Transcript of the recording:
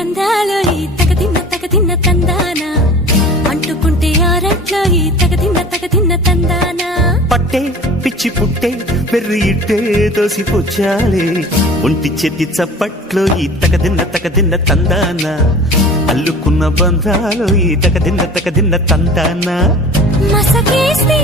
అందాలో ఈ తగదిన్న తందాన అంటుకుంటే ఆరట్లో ఈ తగదిన్న తందాన పట్టే పిచ్చి పుట్టే పెర్రి ఇట్టే దోసిపుచ్చాలే ఒంటి చెట్టి చప్పట్లో ఈ తగదిన్న తందాన అల్లుకున్న బంధాలు ఈ తగదిన్న తందాన మసకేస్తే